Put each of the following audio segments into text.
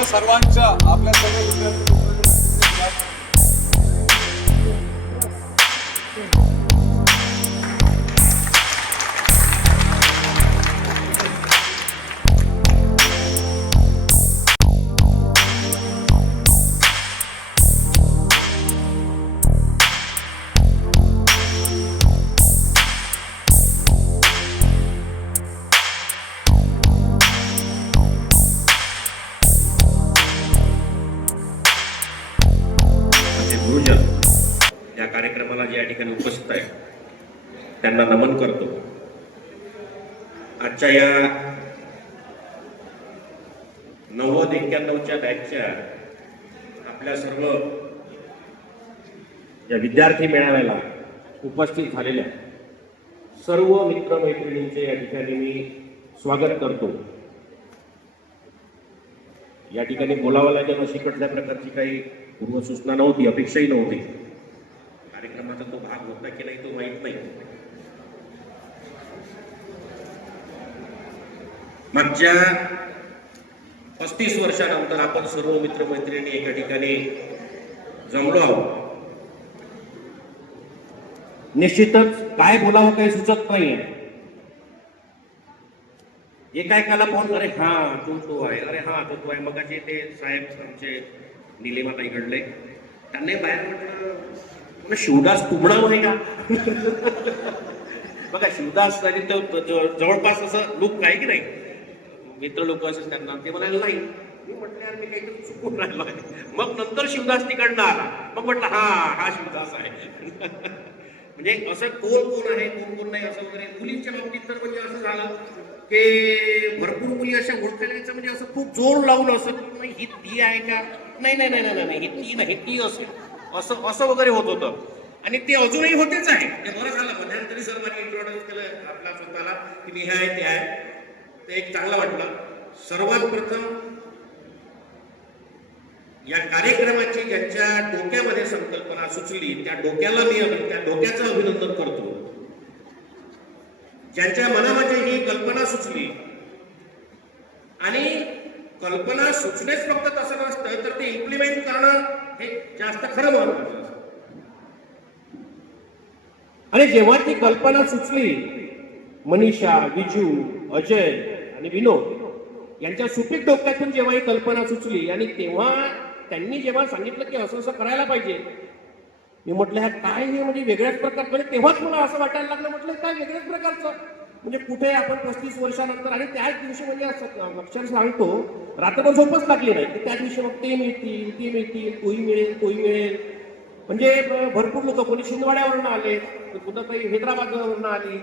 आपल्या सर्वांच्या आपल्या सर्व विद्यार्थी आजच्या या नव्वद एक्क्याण्णवच्या बॅचच्या आपल्या सर्व या विद्यार्थी मेळाव्याला उपस्थित झालेल्या सर्व मित्रमैत्रिणींचे या ठिकाणी मी स्वागत करतो. या ठिकाणी बोलावं लागेल अशी कुठल्या प्रकारची काही पूर्वसूचना नव्हती अपेक्षाही नव्हती. कार्यक्रमाचा तो भाग होता की नाही तो माहीत नाही. मागच्या पस्तीस वर्षानंतर आपण सर्व मित्रमैत्रिणी एका ठिकाणी जमलो आहोत. निश्चितच काय बोलावं काही सुचत नाहीये. एकाएकाला फोन अरे हा तो तो आहे. अरे हा तो तो आहे. मगाचे ते साहेब आमचे निलेमाताई घडले. त्यांनी बाहेर म्हटलं शिवदास तुबडा आहे का? बघा शिवदास आणि तो जवळपास असं लुक आहे की नाही? मित्र लोक असेल त्यांना ते म्हणाले नाही. मी म्हटलं यार मी काहीतरी चुकून राहिलो आहे. मग नंतर शिवदास तिकडनं आला. मग म्हटलं हा हा शिवदास आहे. म्हणजे असं कोण कोण आहे कोण कोण नाही असं वगैरे. मुलींच्या बाबतीत तर म्हणजे असं झालं की भरपूर मुली अशा ओळखायला म्हणजे असं खूप जोर लावून असं की नाही ही ती आहे का? नाही नाही नाही नाही नाही ही ती नाही ती असेल. असं असं वगैरे होत होतं. आणि ते अजूनही होतेच आहे. ते बरं झालं. मध्यंतरी सर इंट्रोडन्स इंट्रोड्यूस केलं आपला स्वतःला की मी हे आहे ते आहे. ते एक चांगलं वाटलं. सर्वात प्रथम या कार्यक्रमाची ज्यांच्या डोक्यामध्ये संकल्पना सुचली त्या डोक्याला मी त्या डोक्याचं अभिनंदन करतो. ज्यांच्या मनामध्ये ही कल्पना सुचली आणि कल्पना सुचणेच फक्त तसं नसतं तर ते इम्प्लिमेंट करणं हे जास्त खरं महत्वाचं आणि जेव्हा ती कल्पना सुचली मनीषा विजू अजय आणि विनोद. यांच्या सुपीक डोक्यातून जेव्हा ही कल्पना सुचली आणि तेव्हा त्यांनी जेव्हा सांगितलं की असं असं करायला पाहिजे मी म्हटलं ह्या काय हे म्हणजे वेगळ्याच प्रकार म्हणजे तेव्हाच मला असं वाटायला लागलं म्हटलं काय वेगळ्याच प्रकारचं? म्हणजे कुठे आपण पस्तीस वर्षानंतर आणि त्याच दिवशी म्हणजे असं अक्षर सांगतो रात्रभर झोपच लागली नाही. की त्या दिवशी मग ते मिळतील ते मिळतील तोही मिळेल तोही मिळेल. म्हणजे भरपूर लोक कोणी शिंदवाड्यावरनं आले कुठं काही हैदराबादवरनं आली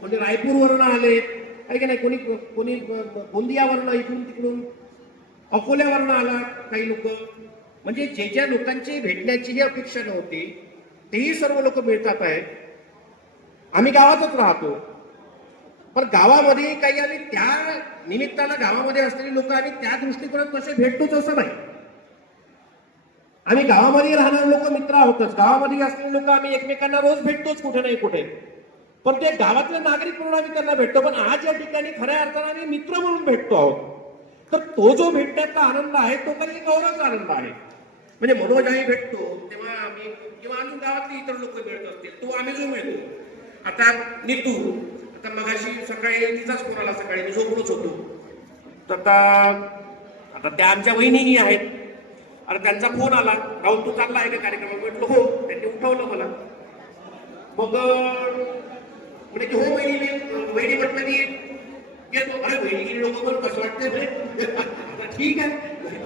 म्हणजे रायपूरवरनं आले. आहे की नाही कोणी कोणी गोंदियावरनं इकडून तिकडून अकोल्यावरनं आला काही लोक. म्हणजे जे ज्या लोकांची भेटण्याचीही अपेक्षा नव्हती तेही सर्व लोक मिळतात आहेत. आम्ही गावातच राहतो. पण गावामध्ये काही आम्ही त्या निमित्तानं गावामध्ये असलेली लोक आम्ही त्या दृष्टिकोनात कसे भेटतोच असं नाही. आम्ही गावामध्ये राहणारे लोक मित्र आहोतच. गावामध्ये असलेले लोक आम्ही एकमेकांना रोज भेटतोच कुठे नाही कुठे. पण ते गावातले नागरिक म्हणून आम्ही त्यांना भेटतो. पण आज या ठिकाणी खऱ्या अर्थानं आम्ही मित्र म्हणून भेटतो आहोत. तर तो जो भेटण्याचा आनंद आहे तो काही गौरवचा आनंद आहे. म्हणजे मनोज आम्ही भेटतो तेव्हा आम्ही किंवा अजून गावातले इतर लोक मिळत असतील तो आम्ही जो मिळतो. आता नितू आता मगाशी सकाळी तिचाच फोन आला सकाळी मी झोपूनच होतो. तर आता आता त्या आमच्या वहिनीही आहेत. अरे त्यांचा फोन आला राहुल तू चालला आहे का कार्यक्रम म्हटलं हो. त्यांनी उठवलं मला. मग म्हणे की हो वहिनी बहिणी म्हटलं मी. येतो अरे बहिणी लोक पण कसं वाटते ठीक आहे.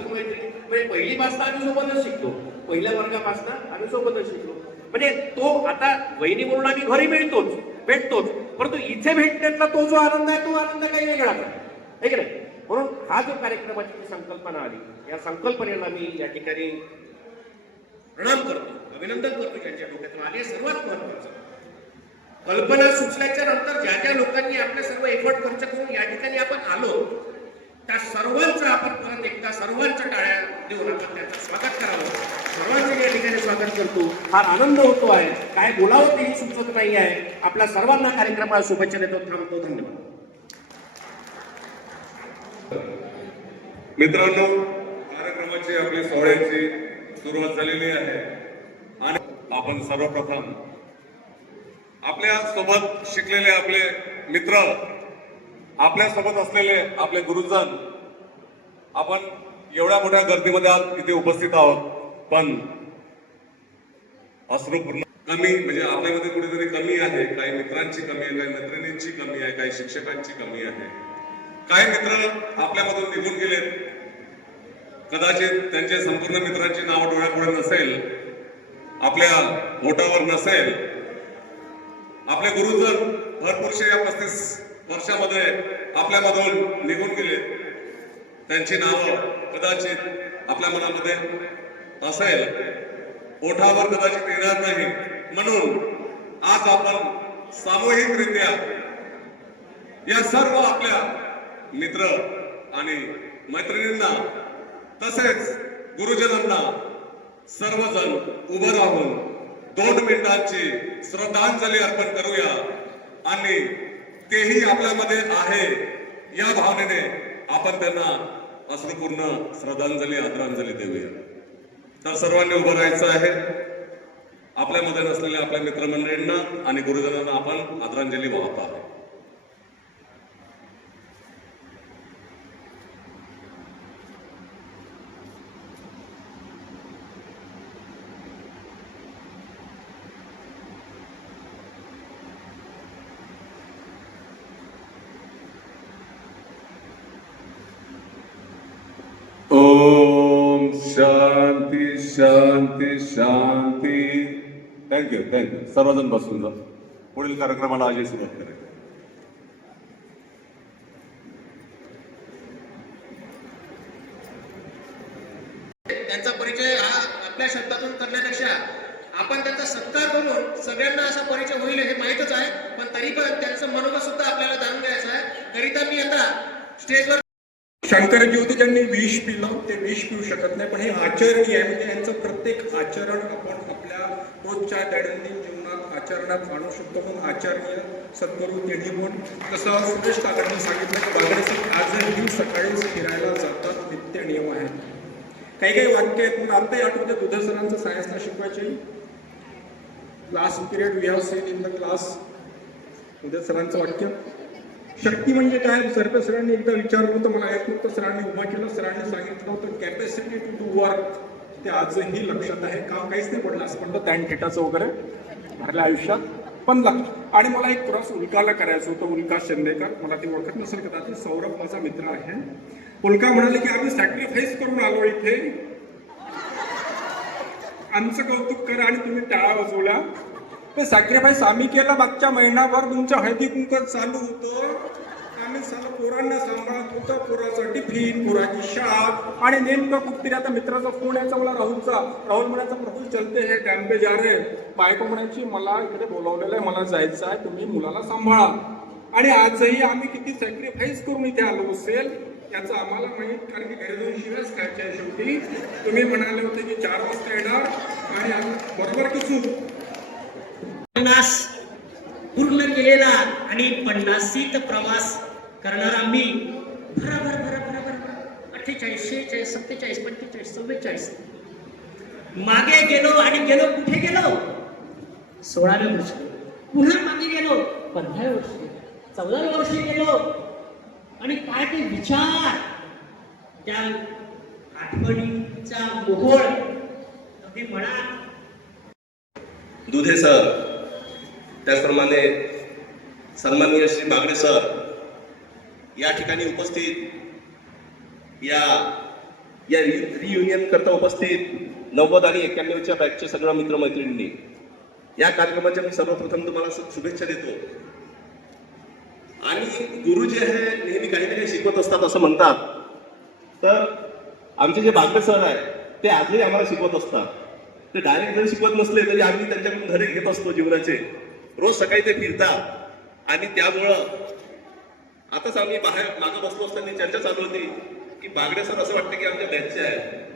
म्हणजे पहिली पासनं आम्ही सोबतच शिकतो पहिल्या वर्गापासनं आम्ही सोबतच शिकलो. म्हणजे तो आता वहिनी म्हणून आम्ही घरी मिळतोच भेटतोच. परंतु इथे भेटण्यातला तो जो आनंद आहे तो आनंद काही वेगळाच आहे. की नाही? म्हणून हा जो कार्यक्रमाची संकल्पना आली या संकल्पनेला मी या ठिकाणी प्रणाम करतो अभिनंदन करतो ज्यांच्या डोक्यातून आली सर्वात महत्वाचं कल्पना सुचल्याच्या नंतर ज्या ज्या लोकांनी आपले सर्व एफर्ट खर्च करून या ठिकाणी आपण आलो त्या सर्वांचं आपण परत एकदा सर्वांच्या टाळ्या देऊन आपण त्यांचं स्वागत करावं. सर्वांचं या ठिकाणी स्वागत करतो. फार आनंद होतो आहे. काय बोलावं तेही सुचत नाही आहे. आपल्या सर्वांना कार्यक्रमाला शुभेच्छा देतो. थांबतो. धन्यवाद. मित्रांनो कार्यक्रमाची आपली सोहळ्याची सुरुवात झालेली आहे. आणि आपण सर्वप्रथम आपल्यासोबत शिकलेले आपले मित्र आपल्यासोबत असलेले आपले गुरुजन आपण एवढ्या मोठ्या गर्दीमध्ये आज इथे उपस्थित आहोत. पण अश्रुपूर्ण कमी म्हणजे आपल्यामध्ये कुठेतरी कमी आहे. काही मित्रांची कमी आहे काही मैत्रिणींची कमी आहे काही शिक्षकांची कमी आहे. काही मित्र आपल्यामधून निघून गेलेत. कदाचित त्यांचे संपूर्ण मित्रांची नावं डोळ्यापुढे नसेल आपल्या ओटावर नसेल आपले गुरुजन भरपूरशे या पस्तीस वर्षामध्ये आपल्यामधून निघून गेले त्यांची नावं कदाचित आपल्या मनामध्ये असेल. ओठावर कदाचित येणार नाही. म्हणून आज आपण सामूहिकरित्या या सर्व आपल्या मित्र आणि मैत्रिणींना तसेच गुरुजनांना सर्वजण उभं राहून दोन मिनिटांची श्रद्धांजली अर्पण करूया. आणि तेही आपल्यामध्ये आहे. या भावनेने आपण त्यांना अश्रुपूर्ण श्रद्धांजली आदरांजली देऊया. तर सर्वांनी उभं राहायचं आहे. आपल्यामध्ये नसलेल्या आपल्या मित्रमंडळींना आणि गुरुजनांना आपण आदरांजली वाहत आहोत शांती शांती. थँक्यू थँक्यू सर्वजण बसून जा. पुढील कार्यक्रमाला आजी सुरुवात करायची त्यांचा परिचय हा आपल्या शब्दातून करण्यापेक्षा आपण त्यांचा सत्कार करून सगळ्यांना असा परिचय होईल हे माहीतच आहे. पण तरी पण त्यांचं मनोगत सुद्धा आपल्याला जाणून घ्यायचं आहे. करिता मी आता स्टेजवर शंकर ज्योती ज्यांनी विष पिलं ते विष पिऊ शकत नाही पण हे आचरणीय आहे. म्हणजे यांचं प्रत्येक आचरण आपण आपल्या रोजच्या दैनंदिन जीवनात आचरणात आणू शकतो. म्हणून आचरणीय सद्गुरू तिन्ही गुण जसं सुरेश काकांनी सांगितलं की बागडेसर आजही सकाळीच फिरायला जातात नित्य नियम आहेत. काही काही वाक्य आहेत. पण आता आठवते दुधे सरांचं सायन्सला शिकवायचे. Last period we have seen in the class उद्या सरांचं वाक्य. शक्ती म्हणजे काय? सर्व सरांनी एकदा विचारलं होतं मला एक तर सरांनी उभा केलं सरांनी सांगितलं होतं कॅपॅसिटी टू डू वर्क ते आजही लक्षात आहे. काम काहीच नाही पडलं असं म्हणतं टॅन थिटाचं वगैरे भरल्या आयुष्यात पण लक्ष. आणि मला एक क्रॉस उल्काला करायचं होतं उल्का शिंदेकर. मला ते ओळखत नसेल कदाचित सौरभ माझा मित्र आहे. उल्का म्हणाले की आम्ही सॅक्रिफाईस करून आलो इथे. आमचं कौतुक करा आणि तुम्ही टाळा वाजवला. ते सॅक्रिफाईस आम्ही केला मागच्या महिनाभर तुमच्या हळदी कुंकत चालू होतं. आम्ही सगळं पोरांना सांभाळत होतो पोराचं टिफिन पोराची शाळा. आणि नेमकं कुठतरी आता मित्राचा फोन यायचा मला राहुलचा. राहुल म्हणायचा प्रभू चलते हे डॅम्पे जा रे. बायको म्हणायची मला इकडे बोलावलेलं आहे मला जायचं आहे तुम्ही मुलाला सांभाळा. आणि आजही आम्ही किती सॅक्रिफाईस करून इथे आलो असेल याचं आम्हाला माहीत कारण की घरी जाऊन शिवायच खायच्या शेवटी तुम्ही म्हणाले होते की चार वाजता येणार. आणि बरोबर की चूक पन्नास पूर्ण केलेला आणि पन्नासीत प्रवास करणारा मी भराभर भरा भरा भरा अठ्ठेचाळीस शेहेचाळीस सत्तेचाळीस पंचेचाळीस चव्वेचाळीस. मागे गेलो आणि गेलो कुठे गेलो? सोळाव्या वर्षी. पुन्हा मागे गेलो पंधराव्या वर्षी. चौदाव्या वर्षी गेलो. आणि काय ते विचार? त्या आठवणीचा मोहोळ. अगदी म्हणा दुधे सर त्याचप्रमाणे सन्माननीय श्री बागडे सर या ठिकाणी उपस्थित या या रियुनियन करता उपस्थित नव्वद आणि एक्क्याण्णवच्या बॅचचे सगळ्या मित्रमैत्रिणींनी. या कार्यक्रमाच्या मी सर्वप्रथम तुम्हाला शुभेच्छा देतो. आणि गुरु जे आहे नेहमी काही ना काही शिकवत असतात असं म्हणतात. तर आमचे जे बागडे सर आहे ते आजही आम्हाला शिकवत असतात. ते डायरेक्ट जरी शिकवत नसले तरी आम्ही त्यांच्याकडून धडे घेत असतो जीवनाचे. रोज सकाळी ते फिरतात. आणि त्यामुळं आताच आम्ही बाहेर मागं बसलो असताना चर्चा चालू होती की बागडे सर असं वाटतं की आमच्या बॅचचे आहे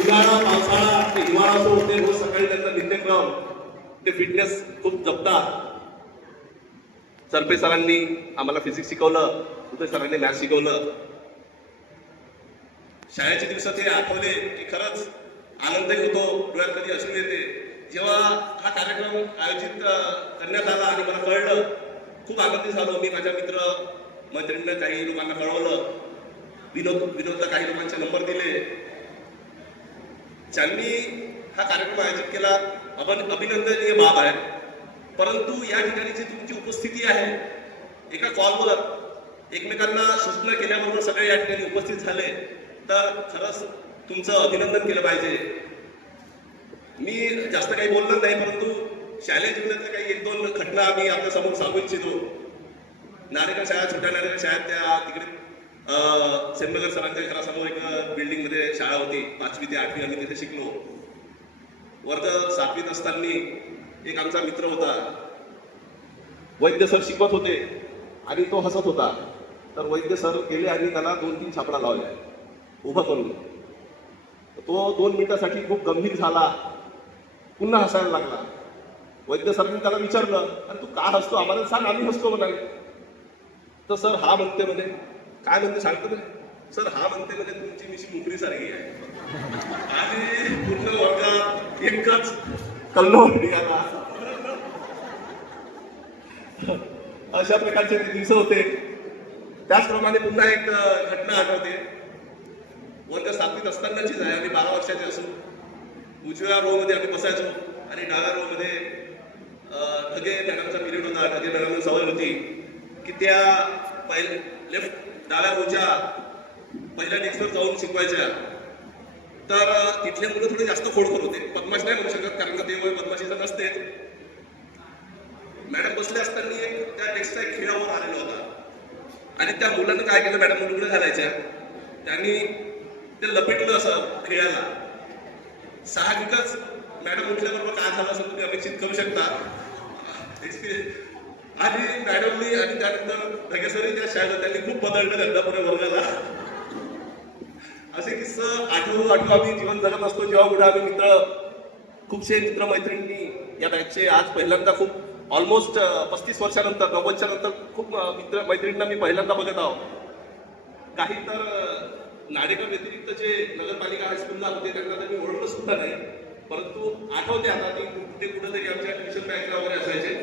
उन्हाळा पावसाळा ते हिवाळा असो होते रोज सकाळी त्यांचा नित्यक्रम ते फिटनेस खूप जपतात. सरपे सरांनी आम्हाला फिजिक्स शिकवलं उदय सरांनी मॅथ शिकवलं. शाळेचे दिवसात हे आठवले की खरंच आनंदही होतो डोळ्यात कधी असून येते. जेव्हा हा कार्यक्रम आयोजित करण्यात आला आणि मला कळलं खूप आनंदी झालो. मी माझ्या मित्र मैत्रिणींना काही लोकांना कळवलं. विनोद विनोदला काही लोकांचे नंबर दिले. ज्यांनी हा कार्यक्रम आयोजित केला अभन अभिनंदनीय बाब आहे. परंतु या ठिकाणी जी तुमची उपस्थिती आहे एका कॉलवर एकमेकांना सूचना केल्याबरोबर सगळे या ठिकाणी उपस्थित झाले. तर खरंच तुमचं अभिनंदन केलं पाहिजे. मी जास्त काही बोलणार नाही परंतु शालेय जीवनातल्या काही एक दोन घटना आम्ही आपल्यासमोर सांगू इच्छितो. नारेकर शाळा छोट्या नारेकर शाळेत त्या तिकडे सेमनगर सरांच्या घरासमोर एक बिल्डिंगमध्ये शाळा होती. पाचवी ते आठवी आम्ही तिथे शिकलो. वर्ग सातवीत असताना एक आमचा मित्र होता. वैद्य सर शिकवत होते आणि तो हसत होता. तर वैद्य सर गेले आणि त्याला दोन तीन छापडा लावल्या. उभा करून. तो दोन मिनिटासाठी खूप गंभीर झाला. पुन्हा हसायला लागला. वैद्य सरांनी त्याला विचारलं अरे तू का हसतो? आम्हाला सांग आम्ही हसतो म्हणाले. तर सर हा म्हणते म्हणे काय म्हणते सांगतो म्हणे? सर हा म्हणते म्हणजे तुमची मिशी मुकरी सारखी आहे. आणि पूर्ण वर्गात एकच कल्लो निघाला. अशा प्रकारचे दिवस होते. त्याचप्रमाणे पुन्हा एक घटना आठवते. वर्ग सातवीत असतानाचीच आहे आम्ही बारा वर्षाचे असून. उजव्या रो मध्ये आम्ही बसायचो. आणि डाव्या रो मध्ये ढगे मॅडमचा पिरियड होता. ढगे मॅडमला सवय होती की त्या पहिले लेफ्ट डाव्या रोच्या पहिल्या डेस्कवर जाऊन शिकवायच्या. तर तिथले मुलं थोडे जास्त खोडकर होते. बदमाश नाही म्हणू शकत कारण का ते वय बदमाशीचं नसते. मॅडम बसले असताना एक त्या डेस्कचा एक खेळावर आलेला होता. आणि त्या मुलांनी काय केलं? मॅडम मुलगडं घालायच्या. त्यांनी ते लपेटलं असं खेळायला. साहजिकच मॅडम उठल्याबरोबर काय झालं असं तुम्ही अपेक्षित करू शकता. आणि मॅडमनी आणि त्यानंतर ढगेसरही त्या शाळेत त्यांनी खूप बदललं त्यांना पुढे वर्गाला. असे किस्से आठवू आठवू आम्ही जीवन जगत असतो. जेव्हा कुठे आम्ही मित्र खूपसे मित्र मैत्रिणी या बॅचचे आज पहिल्यांदा खूप ऑलमोस्ट पस्तीस वर्षानंतर नव्वदच्या नंतर खूप मित्र मैत्रिणींना मी पहिल्यांदा बघत आहोत काही तर नाडेकर व्यतिरिक्त जे नगरपालिका हायस्कूलला होते त्यांना तर मी ओळखलं सुद्धा नाही. परंतु आठवते आता ते कुठे कुठेतरी आमच्या ट्युशन बँकला वगैरे असायचे.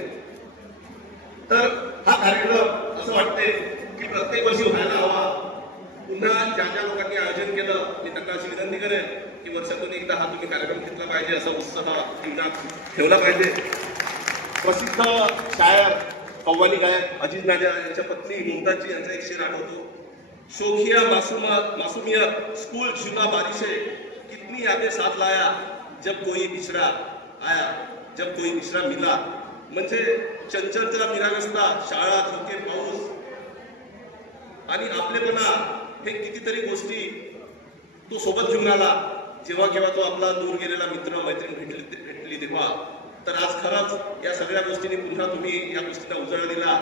तर हा कार्यक्रम असं वाटते की प्रत्येक वर्षी व्हायला हवा. पुन्हा ज्या ज्या लोकांनी आयोजन केलं मी त्यांना अशी विनंती करेन की वर्षातून एकदा हा तुम्ही कार्यक्रम घेतला पाहिजे असा उत्साह जीवनात ठेवला पाहिजे. प्रसिद्ध शायर कव्वाली गायक अजित नाजा यांच्या पत्नी मुमताजी यांचा एक शेर आठवतो. शोखिया मासूमा मासूमिया स्कूल झुला बारिशे कितनी यादें साथ लाया जब कोई मिश्रा आया जब कोई मिश्रा मिला। म्हणजे चंचलचा मिरागस्ता शाळा धोके पाऊस आणि आपलेपणा हे कितीतरी गोष्टी तो सोबत घेऊन आला. जेव्हा केव्हा तो आपला दूर गेलेला मित्र मैत्रीण भेटली भेटली तेव्हा. तर आज खरंच या सगळ्या गोष्टींनी पुन्हा तुम्ही या गोष्टींना उजाळा दिला.